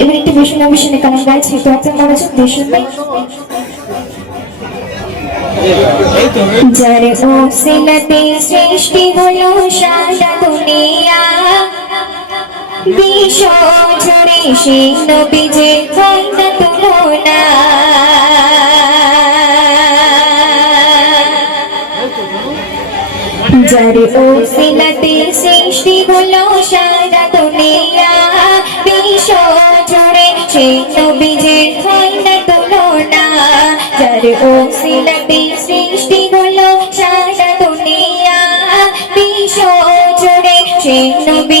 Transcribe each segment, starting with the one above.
এবার একটি ভীষণ অভিষেকে কালাম গাইছি তো আপনার মনোযোগ দিয়ে শুনবেন যারে সৃষ্টি হলো সারা দুনিয়া বিশ্ব জুড়ে সেই নবী যে যারে ও সিলতে সৃষ্টি হলো সারা দুনিয়া বিশ্ব জুড়ে সেই নবীজের যে তুলনা, যার ও সৃষ্টি হলো সারা দুনিয়া বিশ্ব জুড়ে সেই নবী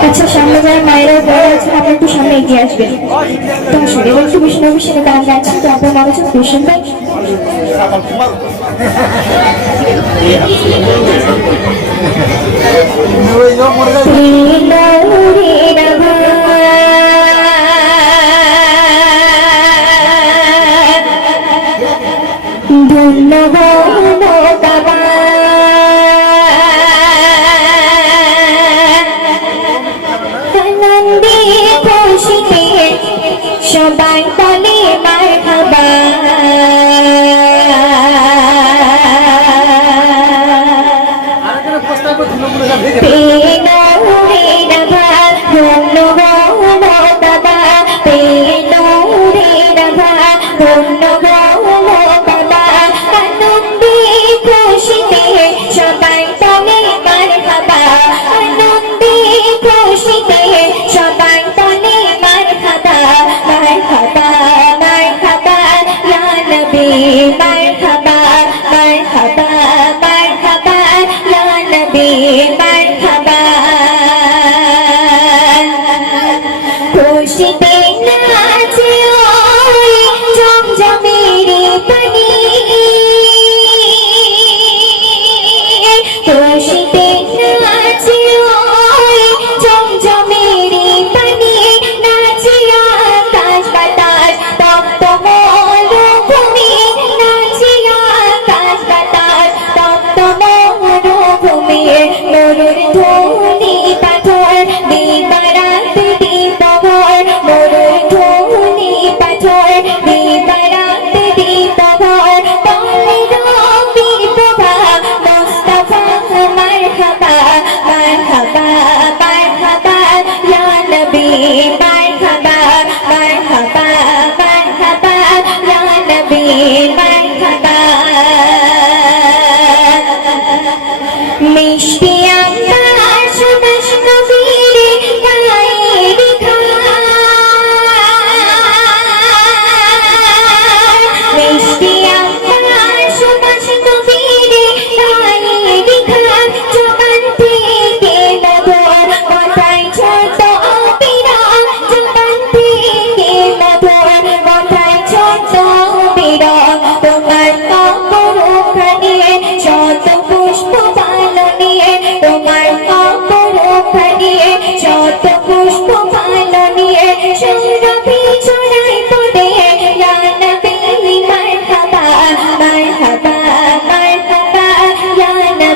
আচ্ছা সামনে যারা মায়েরা বড় আছেন আপনি একটু সামনে এগিয়ে আসবেন। তো আসলে একটু বিষ্ণু বিষ্ণু গান গাচ্ছেন তো আপনার মনে হচ্ছে বিষ্ণু Bye.